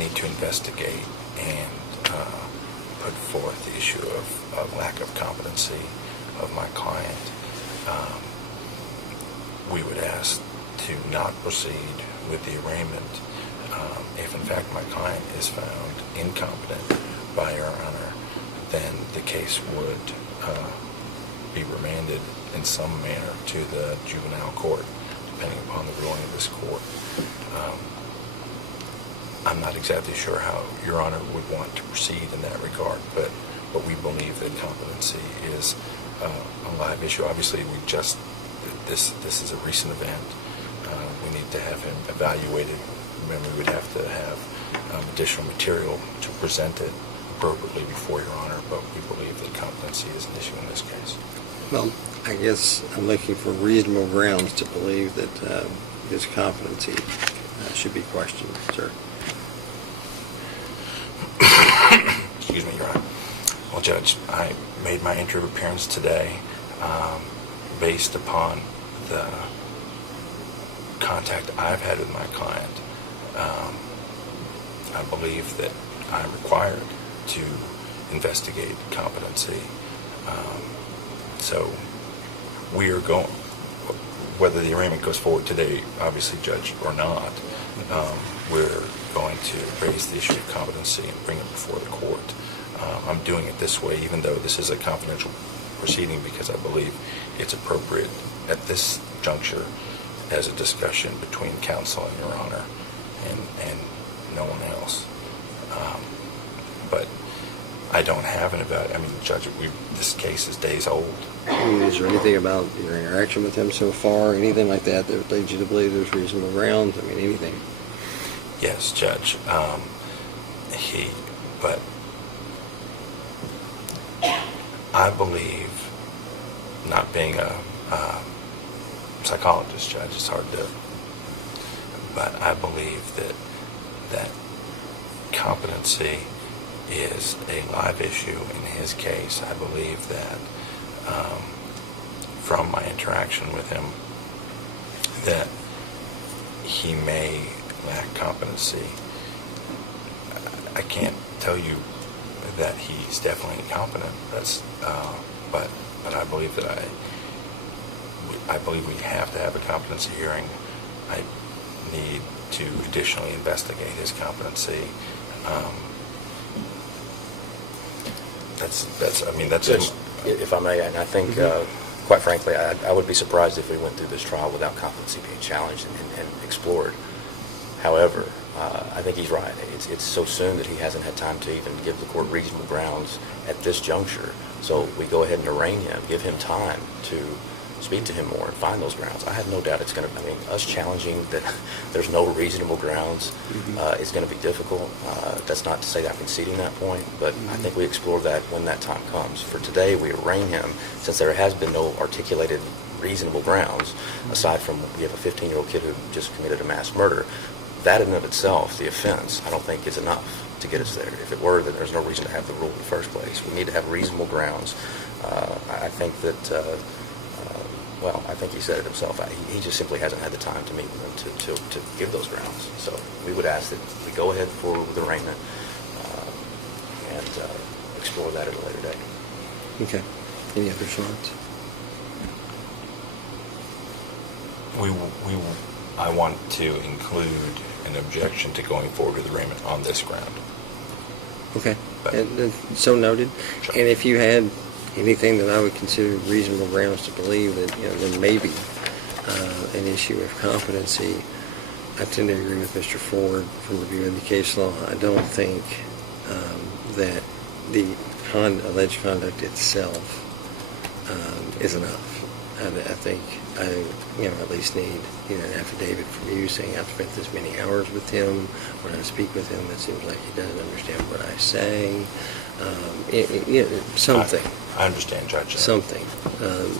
need to investigate and put forth the issue of lack of competency of my client. We would ask to not proceed with the arraignment if in fact my client is found incompetent by Your Honor. Then the case would be remanded in some manner to the juvenile court, depending upon the ruling of this court. I'm not exactly sure how Your Honor would want to proceed in that regard, but we believe that competency is a live issue. Obviously, this is a recent event. We need to have him evaluated. Remember, we would have to have additional material to present it appropriately before Your Honor, but we believe that competency is an issue in this case. Well, I guess I'm looking for reasonable grounds to believe that his competency should be questioned, sir. Excuse me, Your Honor. Well, Judge, I made my entry of appearance today based upon the contact I've had with my client. I believe that I'm required to investigate competency. So we are going, whether the arraignment goes forward today, obviously, Judge, or not, we're going to raise the issue of competency and bring it before the court. I'm doing it this way, even though this is a confidential proceeding, because I believe it's appropriate at this juncture as a discussion between counsel and Your Honor and no one else. But I don't have an evaluation. I mean, Judge, this case is days old. Is there anything about your interaction with him so far, anything like that that leads you to believe there's reasonable grounds? I mean, anything? Yes, Judge. But I believe, not being a psychologist, Judge, it's hard to, but I believe that competency is a live issue in his case. I believe that from my interaction with him that he may lack competency. I can't tell you that he's definitely incompetent. But I believe that I believe we have to have a competency hearing. I need to additionally investigate his competency. That's Judge, if I may, and I think, quite frankly, I would be surprised if we went through this trial without competency being challenged and explored. However, I think he's right. It's so soon that he hasn't had time to even give the court reasonable grounds at this juncture. So we go ahead and arraign him, give him time to speak to him more and find those grounds. I have no doubt it's going to, us challenging that there's no reasonable grounds is going to be difficult. That's not to say that I'm conceding that point, but I think we explore that when that time comes. For today, we arraign him, since there has been no articulated reasonable grounds, aside from we have a 15-year-old kid who just committed a mass murder. That in and of itself, the offense, I don't think is enough to get us there. If it were, then there's no reason to have the rule in the first place. We need to have reasonable grounds. I think that, I think he said it himself. He just simply hasn't had the time to meet with them to give those grounds. So we would ask that we go ahead forward with the arraignment and explore that at a later date. Okay. Any other thoughts? I want to include an objection to going forward with the arraignment on this ground. Okay. And so noted. Sure. And if you had anything that I would consider reasonable grounds to believe that there may be an issue of competency, I tend to agree with Mr. Ford from reviewing the case law. I don't think that the alleged conduct itself is enough. I think I at least need an affidavit from you saying I've spent this many hours with him. When I speak with him, it seems like he doesn't understand what I say. Something. I understand, Judge. Something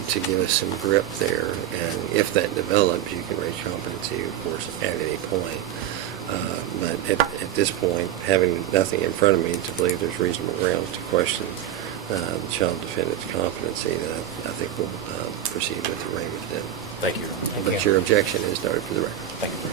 to give us some grip there. And if that develops, you can raise competency, of course, at any point. But at this point, having nothing in front of me to believe there's reasonable grounds to question the child defendant's competency, then I think we'll proceed with the arraignment then. Thank you. But your objection is noted for the record. Thank you.